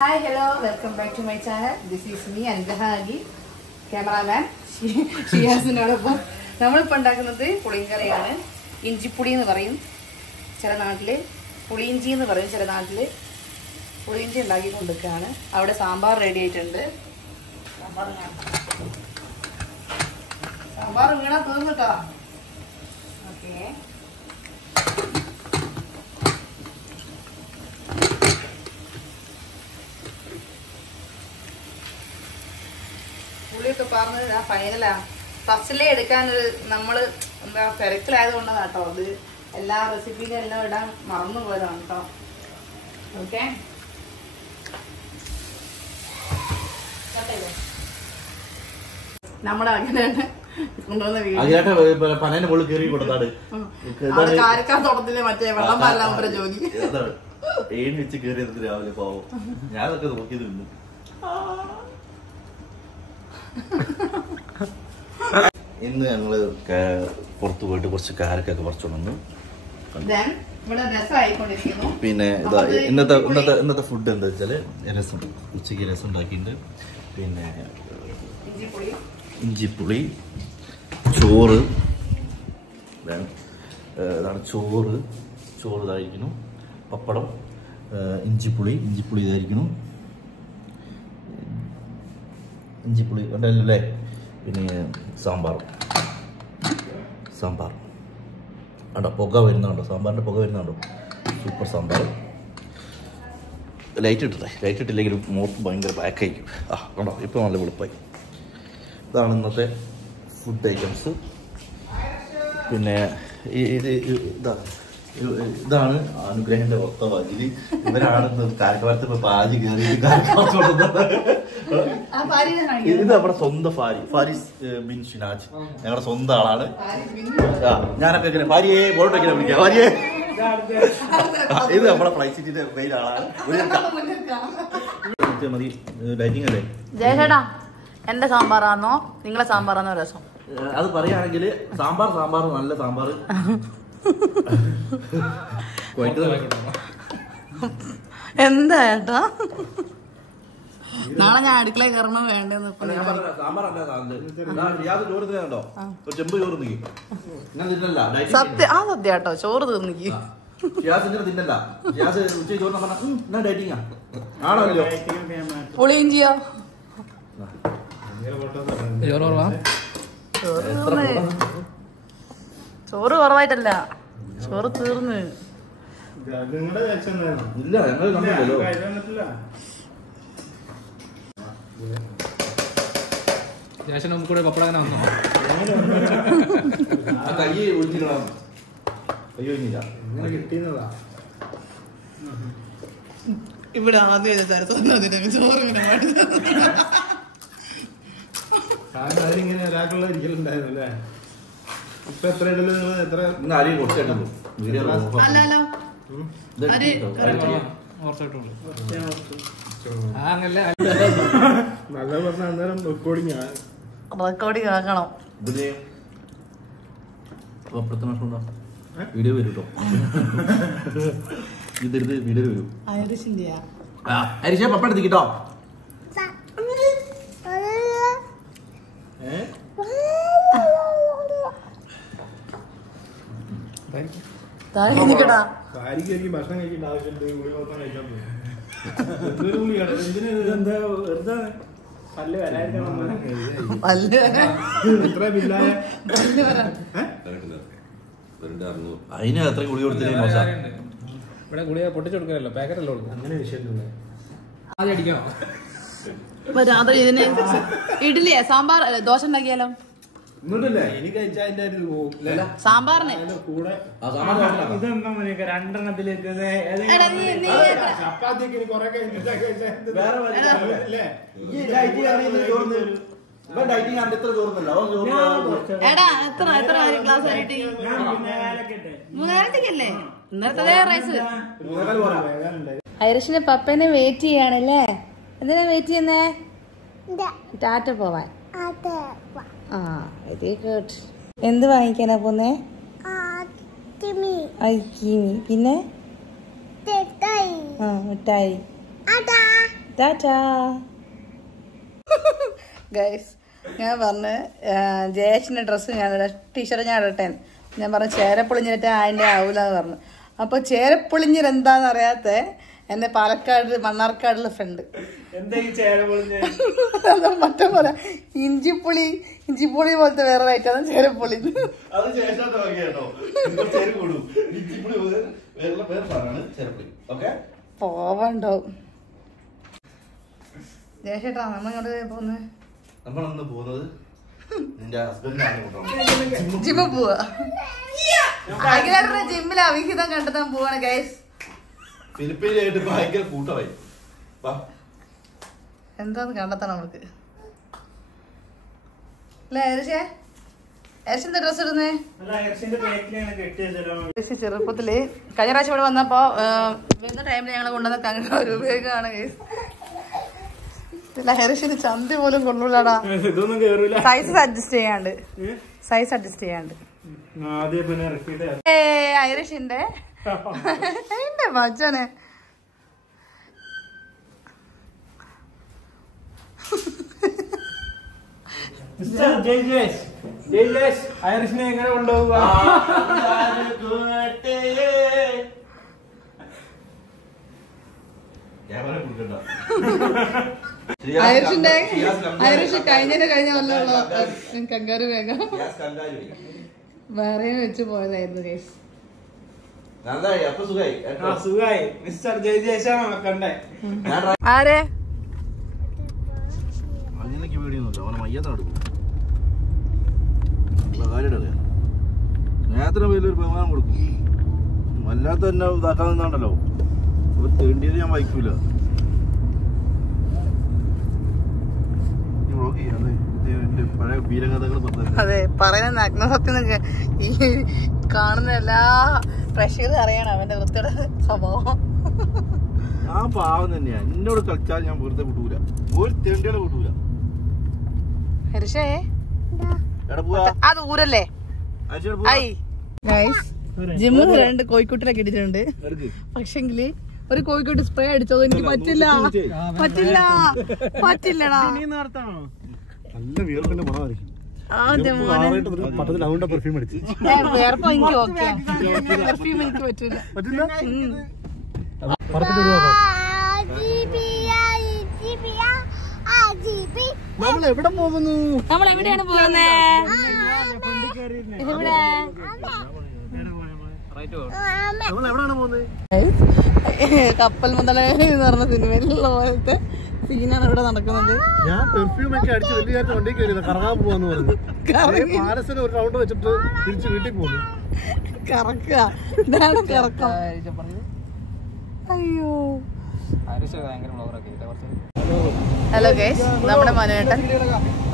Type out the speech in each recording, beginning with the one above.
Hi, hello, welcome back to my channel. This is me, Anjahagi, cameraman. ഷിയാസിനോടൊപ്പം നമ്മളിപ്പോൾ ഉണ്ടാക്കുന്നത് പുളിങ്കറിയാണ്. ഇഞ്ചിപ്പുളി എന്ന് പറയും ചില നാട്ടിൽ, പുളിയിഞ്ചി എന്ന് പറയും ചില നാട്ടിൽ. പുളിയിഞ്ചി ഉണ്ടാക്കി കൊണ്ടിരിക്കുകയാണ്. അവിടെ സാമ്പാർ റെഡി ആയിട്ടുണ്ട്. സാമ്പാർ ഇങ്ങനെ തീർന്നിട്ടോ. ഓക്കെ, പുളിയൊക്കെ പറഞ്ഞത് ആ ഫൈനലാ. ഫസ്റ്റിലേ എടുക്കാനൊരു നമ്മള് എന്താ തിരക്കിലായതുകൊണ്ടാണ് കേട്ടോ. അത് എല്ലാ റെസിപ്പിയിലും എല്ലാം ഇടാൻ മറന്നു പോയതാണ് കേട്ടോ. ഓക്കെ, നമ്മുടെ അങ്ങനെ കൊണ്ടുവന്ന വീട് കാരക്കാൻ തുടത്തില് മറ്റേ വെള്ളം പാലാൻ പറ ജോലി രാവിലെ പോവും. ഞാനൊക്കെ നോക്കിയത് നിന്നു. ഇന്ന് ഞങ്ങള് പുറത്തു പോയിട്ട് കുറച്ച് കാരക്കൊക്കെ പറിച്ചോണ്ട് പിന്നെ ഇന്നത്തെ ഫുഡ് എന്താ വെച്ചാല് രസം, ഉച്ചക്ക് രസം ഉണ്ടാക്കിയിട്ടുണ്ട്. പിന്നെ ഇഞ്ചിപ്പുളി, ചോറ് ഇതാണ് ചോറ് ഇതായിരിക്കണം. പപ്പടം, ഇഞ്ചിപ്പുളി ഇതായിരിക്കണം. ഇഞ്ചിപ്പുളി ഉണ്ടല്ലേ. പിന്നെ സാമ്പാർ കണ്ടോ, പുക വരുന്നുണ്ടോ, സാമ്പാറിൻ്റെ പുക വരുന്നുണ്ടോ. സൂപ്പർ സാമ്പാർ. ലൈറ്റ് ഇട്ടില്ലെങ്കിൽ മോപ്പ് ഭയങ്കര ബ്ലാക്കായിരിക്കും. കണ്ടോ, ഇപ്പോൾ നല്ല വെളുപ്പായി. ഇതാണ് ഇന്നത്തെ ഫുഡ് ഐറ്റംസ്. പിന്നെ ഇതാണ് അനുഗ്രഹന്റെ ഭർത്താവ് അജിലി. ഇവരാണ് കാരക്കവരത്ത് ഇപ്പൊ പാജി കയറി ഇത് നമ്മുടെ സ്വന്തം ഫാരിസ് ബിൻ ഷിനാജ്, ഞങ്ങളുടെ സ്വന്തം ആളാണ്. ഞാനൊക്കെ ഇങ്ങനെ ഭാര്യയെ ബോട്ടൊക്കെ വിളിക്കാം. ഭാര്യയെ ഇത് നമ്മുടെ ഫ്ലൈറ്റ് സിറ്റിന്റെ മെയിൻ ആളാണ്. മതി ഡൈറ്റിംഗ് അല്ലേ. ജയചേട്ടാ, എന്റെ സാമ്പാറാണോ നിങ്ങളെ സാമ്പാറാണോ രസം? അത് പറയുകയാണെങ്കിൽ സാമ്പാർ നല്ല സാമ്പാർ. എന്താ ചേട്ടാ, നാളെ ഞാൻ അടുക്കളയിൽ കയറണോ വേണ്ടെന്ന് സത്യം കേട്ടോ. ചോറ് തീർന്നിക്ക് പുളിയിഞ്ചിയോ? ചോറ് കുറവായിട്ടല്ല, ചോറ് തീർന്ന്. ഇല്ല, ഞങ്ങൾ കൂടെ പപ്പടം അങ്ങനെ വന്നോ? ഇവിടെ ആദ്യം ചോറ് അതിങ്ങനെ ഒരാൾക്കുള്ള ഒരിക്കലുണ്ടായിരുന്നു അല്ലേ? ഇപ്പൊ എത്ര എത്ര നല്ല പറഞ്ഞ അന്നേരം റെക്കോർഡിങ് ആക്കണം. വീഡിയോ വരും കേട്ടോ. ഇതെടുത്ത് വീഡിയോ വരും. അരിശ പപ്പ എടുത്തിട്ടോ. ഭക്ഷണം കഴിക്കേണ്ട ആവശ്യമുണ്ട്. ഗുളി മൊത്തം കഴിക്കാൻ പോകും. എന്തൊരു ഗുളിയാണ്, എന്തിനാ എന്താ വെറുതെ പല്ല് എത്ര ബില്ലായ അതിന് എത്ര ഗുളി കൊടുത്തില്ലേ? ഇവിടെ ഗുളിക പൊട്ടിച്ചു കൊടുക്കാനല്ലോ, പാക്കറ്റല്ലോ കൊടുക്കും. അങ്ങനെ വിഷയമല്ലേ, ആദ്യം അടിക്കണോ? രാത്രി ഇതിന് ഇഡ്ഡലിയാ സാമ്പാർ ദോശ ഉണ്ടാക്കിയാലോ? സാമ്പാറിന് രണ്ടെണ്ണത്തിലേക്ക് എടാ എത്ര ക്ലാസ് മൂന്നാലത്തേക്കല്ലേ ഇന്നത്തെ റൈസ്. ഐറിഷിന്റെ പപ്പനെ വെയിറ്റ് ചെയ്യാണല്ലേ? എന്തിനാ വെയിറ്റ് ചെയ്യുന്നേ? ടാറ്റ പോവാൻ. Very good. എന്ത് വാങ്ങിക്കാനാ പോന്നേ? പിന്നെ മിഠായി. ടാറ്റാ ഗൈസ്. ഞാൻ പറഞ്ഞ് ജയേഷിൻ്റെ ഡ്രസ്സ് ഞാൻ ടീഷർട്ട് ഞാൻ ഇടട്ടെ. ഞാൻ പറഞ്ഞു ചേരപ്പൊളിഞ്ഞിട്ട് അതിൻ്റെ ആവൂലെന്ന് പറഞ്ഞു. അപ്പോൾ ചേരപ്പൊളിഞ്ഞിൽ എന്താണെന്ന് അറിയാത്ത എൻ്റെ പാലക്കാട് മണ്ണാർക്കാടുള്ള ഫ്രണ്ട് മറ്റേ പോലെ ഇഞ്ചിപ്പുളി പോലത്തെ വേറെ ഐറ്റാണ് ചേരപ്പൊളി. പോവണ്ടാവും. ജയശേട്ടാ നമ്മ ഇങ്ങോട്ട് പോകുന്നത് ജിമ്മ പോവാ. അഖിലേട്ടന്റെ ജിമ്മിൽ അവിഹിതം കണ്ടെത്താൻ പോവാണ് ഗൈസ്. എന്താന്ന് കണ്ടെത്തണം നമുക്ക് അല്ലേ? ഏഷ്യന്റെ ഡ്രസ് ഇടുന്നേ ചെറുപ്പത്തില് കഴിഞ്ഞ പ്രാവശ്യം ഇവിടെ വന്നപ്പോ വരുന്ന ടൈമിൽ ഞങ്ങളെ കൊണ്ടുവന്ന കങ്ങ ഒരു ഉപയോഗമാണ് ഗൈസ്. ഹെറിഷിന് ചന്തി പോലും കൊള്ളൂലടാ. സൈസ് അഡ്ജസ്റ്റ് ചെയ്യാണ്ട് ഐറിഷിന്റെ എന്റെ ഭജനെ ഐറിഷിനെ എങ്ങനെ കൊണ്ടുപോവുക? ഐറിഷ് കഴിഞ്ഞ കൊല്ലമുള്ള കങ്കാരു വേഗം വേറെ വെച്ച് പോയതായിരുന്നു ഗൈസ്. ആരെ സ്നേഹത്തിന് വലിയൊരു ബഹുമാനം കൊടുക്കും. വല്ലാത്ത തന്നെ ഇതാക്കാൻ നിന്നാണ്ടല്ലോ ഒരു തേണ്ടിയത് ഞാൻ വായിക്കൂല. പഴയ വീരകഥകൾ അതെ പറയുന്ന നഗ്നസത്യം ഈ കാണുന്ന എല്ലാ പ്രേക്ഷകരും അറിയണം അവന്റെ വൃത്തിയുടെ സ്വഭാവം. ആ പാവം തന്നെയാ. എന്നോട് കളിച്ചാൽ ഞാൻ വെറുതെ വിട്ടൂല, ഒരു തേണ്ടികളെ വിട്ടൂല. ഹരിഷേ അത് ഊരല്ലേ? ജിമ്മ് 2 കോഴിക്കുട്ടിലൊക്കെ ഇട്ടിട്ടുണ്ട്. പക്ഷെങ്കില് ഒരു കോഴിക്കോട്ട് സ്പ്രേ അടിച്ചത് എനിക്ക് പറ്റില്ലടാ. വേർപ്പം എനിക്ക് ഓക്കെ, പെർഫ്യൂം എനിക്ക് പറ്റൂല. നമ്മളെവിടെ പോകുന്നു? നമ്മളെവിടെയാണ് പോകുന്നേ? കപ്പൽ മുതലാളി എന്ന് പറഞ്ഞ സിനിമയിലുള്ള പോലത്തെ സീനാണ് ഇവിടെ നടക്കുന്നത്. ഞാൻ പെർഫ്യൂം ഒക്കെ അടിച്ച് വലിയ വണ്ടി കയറിയത് കറങ്ങാൻ പോവാന്ന് പറഞ്ഞു. പാലസിന് ഒരു റൗണ്ട് വെച്ചിട്ട് തിരിച്ച് വീട്ടിൽ പോകുന്നു. കറക്കുക ഇതാണ് കറക്കം. അയ്യോ ഹലോ ഗൈസ്, നമ്മുടെ മനോേട്ടൻ.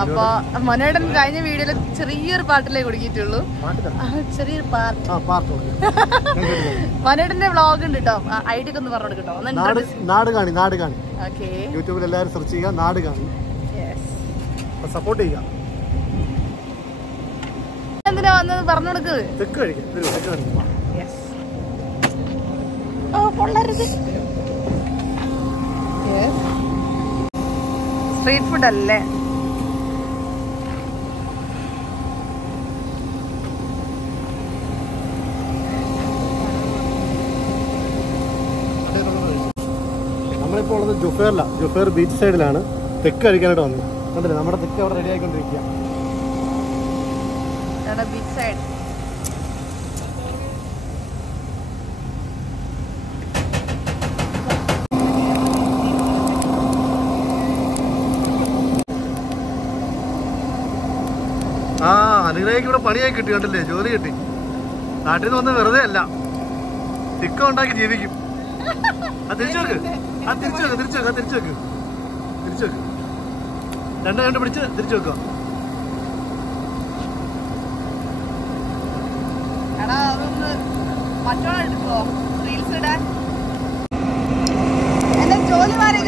അപ്പൊ മനോേട്ടൻ കഴിഞ്ഞ വീഡിയോയില് ചെറിയൊരു പാട്ടിലേ കുടുങ്ങിയിട്ടുള്ളൂ. ചെറിയൊരു പാർട്ട്. മനോേട്ടന്റെ വ്ളോഗ് ഉണ്ട് കേട്ടോ. ഐഡിയ ഒക്കെ ഒന്ന് പറഞ്ഞു കേട്ടോ. നാട് കാണി യൂട്യൂബിൽ എല്ലാവരും സെർച്ച് ചെയ്യുക. നാട് കാണി സപ്പോർട്ട് ചെയ്യുക. എന്തിനാ വന്നത് പറഞ്ഞു കൊടുക്ക്. തെക്ക് കഴിക്കാം. സ്ട്രീറ്റ് ഫുഡ് അല്ലേ? നമ്മളിപ്പോൾ ഉള്ളത് ജുഫേർ ബീച്ച് സൈഡിലാണ്. തെക്ക് കഴിക്കാനായിട്ട് വന്നത്. കണ്ടില്ലേ നമ്മുടെ തെക്ക് അവിടെ റെഡി ആയിക്കൊണ്ടിരിക്കുക. ബീച്ച് സൈഡ് അനുഗ്രഹിക്ക് ഇവിടെ പണിയായി കിട്ടി. കണ്ടില്ലേ, ജോലി കിട്ടി. നാട്ടിൽ നിന്ന് വന്ന് വെറുതെ അല്ല, തിക്ക ഉണ്ടാക്കി ജീവിക്കും. തിരിച്ചു വെക്ക്. രണ്ട് പിടിച്ച് തിരിച്ചു വെക്കുക. ജോലി മാറി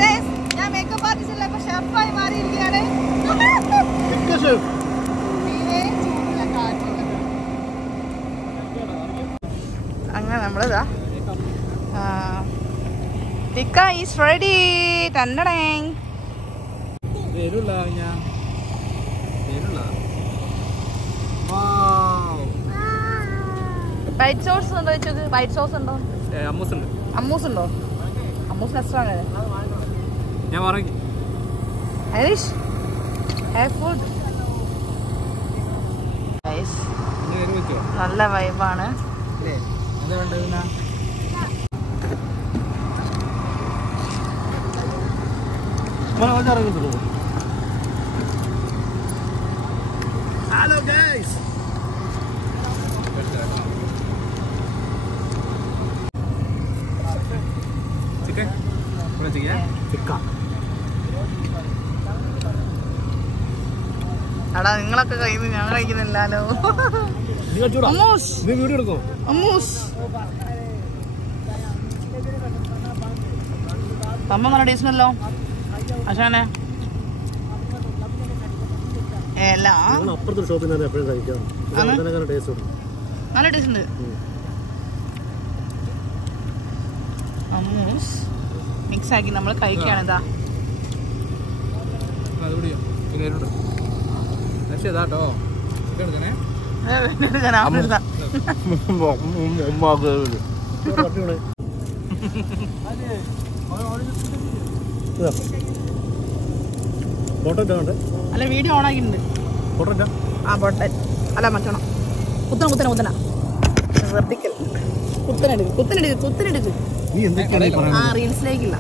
ഞാൻ മേക്കപ്പ് ആർട്ടിസ്റ്റ് ഇപ്പൊ ഷെഫായി മാറിയിരിക്കുകയാണ്. അങ്ങനെ നമ്മളിതാ tikka is ready. Tandadang. White sauce ഉണ്ടോ ചോദിച്ചത്? വൈറ്റ് സോസ് ഉണ്ടോ? അമ്മൂസ് ഉണ്ടോ? അമ്മൂസ് നെക്സ്റ്റ് ഞാൻ പറഞ്ഞു Irish? Have food. Nice. നല്ല വൈബാണ്. Hello guys. ചിക്കൻ ചിക്കൻ എടാ നിങ്ങളൊക്കെ കഴിയുന്നു, ഞാൻ കഴിക്കുന്നില്ലല്ലോ. സംഭവം നല്ല ടേസ്റ്റ് ഉണ്ടല്ലോ. അശാനെ അപ്പുറത്തെ ഷോപ്പിൽ നിന്ന് എപ്പോഴും കഴിക്കാം. നല്ല ടേസ്റ്റ് ഉണ്ട്. അമ്മൂസ് മിക്സ് ആക്കി നമ്മൾ കഴിക്കുകയാണ്. ഇതാ അല്ല വീഡിയോ ഓൺ ആക്കിയിട്ടുണ്ട്. ആ പൊട്ടൻ അല്ല മറ്റോണം കുത്തന വെർട്ടിക്കൽ കുത്തനെടുക്ക് ആ റീൽസിലേക്കില്ല.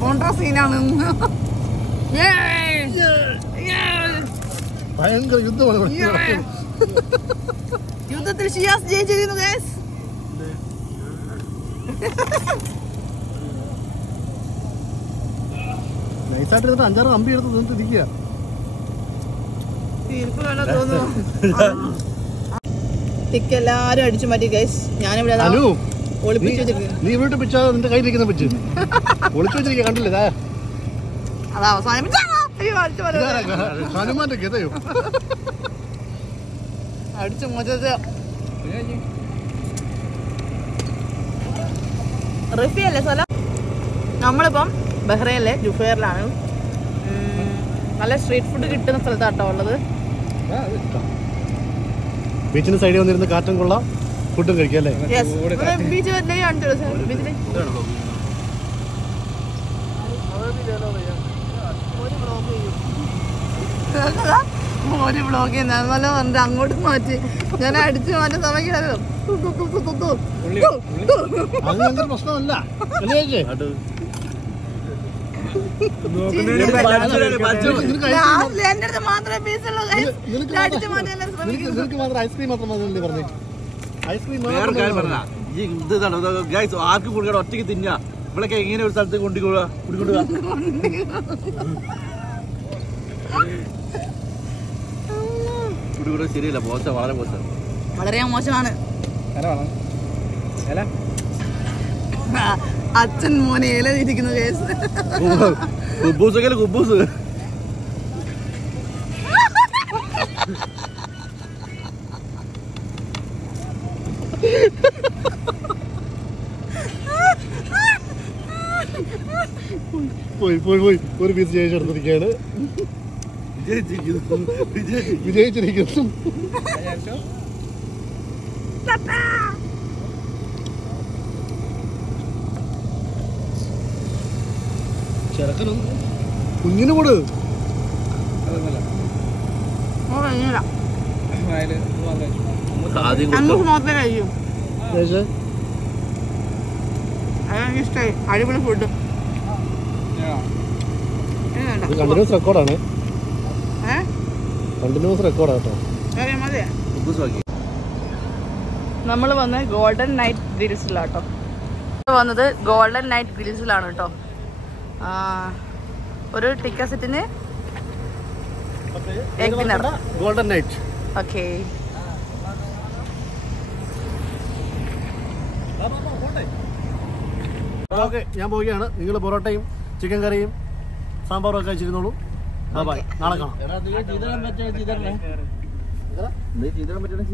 കോൺട്രാ സീനാണ്. ഭയങ്കര യുദ്ധമാണ്. യുദ്ധത്തിൽ ഷിയാസ് ജയിച്ചിരുന്നു ഗൈസ്. നൈസായിട്ട് 5-6 അമ്പി എടുത്ത് നിന്നിട്ടിരിക്കുക. എല്ലാരും അടിച്ചു മാറ്റി ഗൈസ്. ഞാനിവിടെ ഒളിപ്പിച്ചു വെച്ചിരിക്കുന്നു. നീ വീട്ടിൽ പിച്ചാ നിന്റെ കയ്യിലിരിക്കുന്ന പിച്ച് ഒളിച്ചു വെച്ചിരിക്കുക. കണ്ടില്ലേ അത് അവസാനം ഹനുമാന്റെ ഗതയോ അടിച്ചു മൊത്തത്. റിഫി അല്ലേ സ്ഥലം? നമ്മളിപ്പം ബഹ്റൈനിലെ ജുഫൈറിലാണ്. നല്ല സ്ട്രീറ്റ് ഫുഡ് കിട്ടുന്ന സ്ഥലത്താട്ടോ ഉള്ളത്. ബീച്ചിന് സൈഡിൽ വന്നിരുന്ന് കാറ്റും കൊള്ളാം, ഫുഡും കഴിക്കാം അല്ലേ? ബീച്ച് ബീച്ചില് ഒരു ബ്ലോഗ് ചെയ്യുന്ന അങ്ങോട്ട് മാറ്റി ഞാൻ അടിച്ചു മാറ്റാൻ സമയത്ത് പ്രശ്നമല്ല. എന്റെ അടുത്ത് മാത്രമേ പീസുള്ളൂ. അടിച്ചു മാറ്റാൻ ഐസ്ക്രീം മാത്രം പറഞ്ഞു. ഐസ്ക്രീം ആർക്ക് കൊടുക്കണം, ഒറ്റയ്ക്ക് തിന്നാ. ഇവിടൊക്കെ എങ്ങനെ ഒരു സ്ഥലത്ത് കുടിക്കൊടുക ശരിയല്ല, മോശം, വളരെ മോശം, വളരെ മോശമാണ്. അച്ഛൻ മോനെ ഇല ഇരിക്കുന്ന കേസ്. കുബൂസൊക്കെ കുബൂസ് പോയി ഒരു പീസ് ജയിച്ചെടുത്തിരിക്കുകയാണ്. വിജയിച്ചിരിക്കുന്നു. ചെറുക്കനും കുഞ്ഞിന് കൂട് മാത്രമേ കഴിയൂ. ഇഷ്ടമായി. അടിപൊളി ഫുഡ്. കണ്ടിന്യൂസ് റെക്കോർഡാണ്. കണ്ടിന്യൂസ് റെക്കോർഡാട്ടോ. നമ്മൾ വന്ന് ഗോൾഡൻ നൈറ്റ് ഗ്രിൽസിലാട്ടോ. വന്നത് ഗോൾഡൻ നൈറ്റ് ഗ്രിൽസിലാണ് കേട്ടോ. ഒരു ടിക്കറ്റ് സെറ്റിന് ഗോൾഡൻ നൈറ്റ്. ഓക്കെ, ഞാൻ പോവുകയാണ്. നിങ്ങൾ പൊറോട്ടയും ചിക്കൻ കറിയും സാമ്പാറും ഒക്കെ കഴിച്ചിരുന്നോളൂ. ബൈ, നാളെ കാണാം. ചെയ്തരാൻ പറ്റണേ